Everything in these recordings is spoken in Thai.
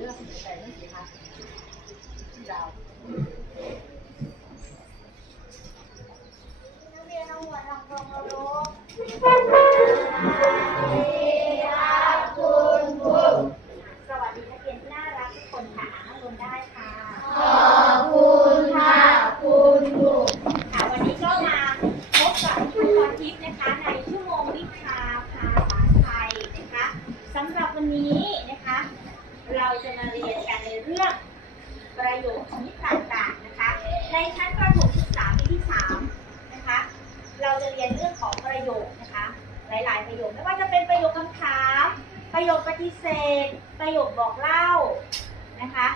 เรื่องแต่เรื่องสีคะดาว ในชั้นประถมศึกษาปีที่สามนะคะ เราจะเรียนเรื่องของประโยคนะคะ หลาย ๆ ประโยคไม่ว่าจะเป็นประโยคคำถาม ประโยคปฏิเสธ ประโยคบอกเล่านะคะ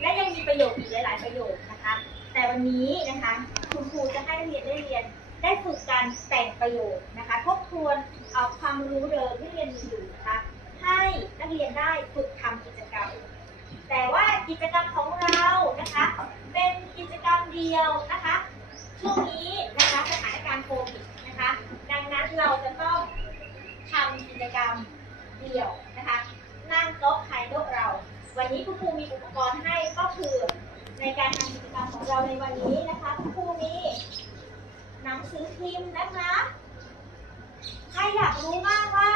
และยังมีประโยคอีกหลาย ๆ ประโยคนะคะ แต่วันนี้นะคะคุณครูจะให้นักเรียนได้เรียนได้ฝึกการแต่งประโยคนะคะ ทบทวนเอาความรู้เดิมที่เรียนมีอยู่นะคะ ให้นักเรียนได้ฝึกทำกิจกรรม แต่ว่ากิจกรรมของ เดียวนะคะ ช่วงนี้นะคะสถานการณ์โควิดนะคะ ดังนั้นเราจะต้องทำกิจกรรมเดียวนะคะ นั่งโต๊ะใครโต๊ะเรา วันนี้คุณครูมีอุปกรณ์ให้ก็คือในการทำกิจกรรมของเราในวันนี้นะคะคุณครูมีหนังสือพิมพ์นะคะใครอยากรู้บ้างว่า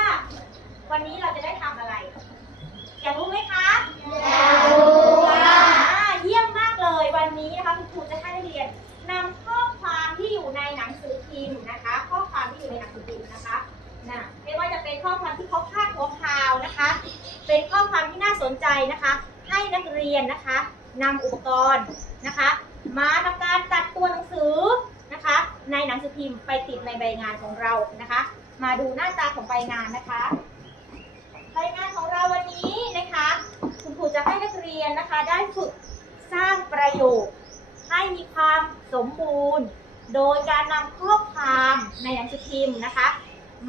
วันนี้เราจะได้ทำอะไร อยากรู้ไหมคะ สนใจนะคะ ให้นักเรียนนะคะนำอุปกรณ์นะคะ มาทำการตัดตัวหนังสือนะคะ ในหนังสือพิมพ์ไปติดในใบงานของเรานะคะ มาดูหน้าตาของใบงานนะคะใบงานของเราวันนี้นะคะ คุณครูจะให้นักเรียนนะคะได้ฝึกสร้างประโยค ให้มีความสมบูรณ์ โดยการนำข้อความในหนังสือพิมพ์นะคะ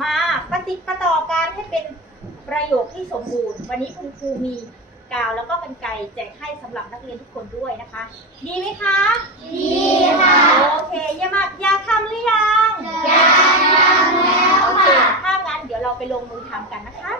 มาปฏิประต่อกันให้เป็น ประโยคให้สมบูรณ์ วันนี้คุณครูมีกาวแล้วก็กันไกแจกให้สำหรับนักเรียนทุกคนด้วยนะคะ ดีไหมคะ ดีค่ะ โอเคยามาอยาทำหรือยังอยาทำแล้วค่ะ ถ้างั้นเดี๋ยวเราไปลงมือทำกันนะคะ